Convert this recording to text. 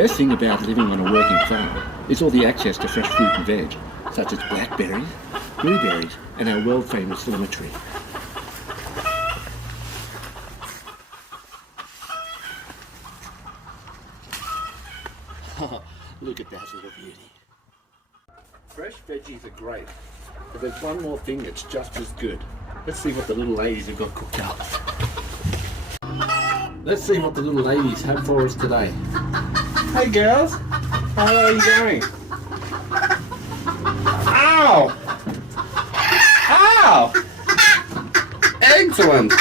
best thing about living on a working farm is all the access to fresh fruit and veg, such as blackberries, blueberries, and our world-famous lemon tree. Look at that little beauty. Fresh veggies are great, but there's one more thing that's just as good. Let's see what the little ladies have got cooked up. Let's see what the little ladies have for us today. Hey girls, how are you going? Ow! Ow! Excellent!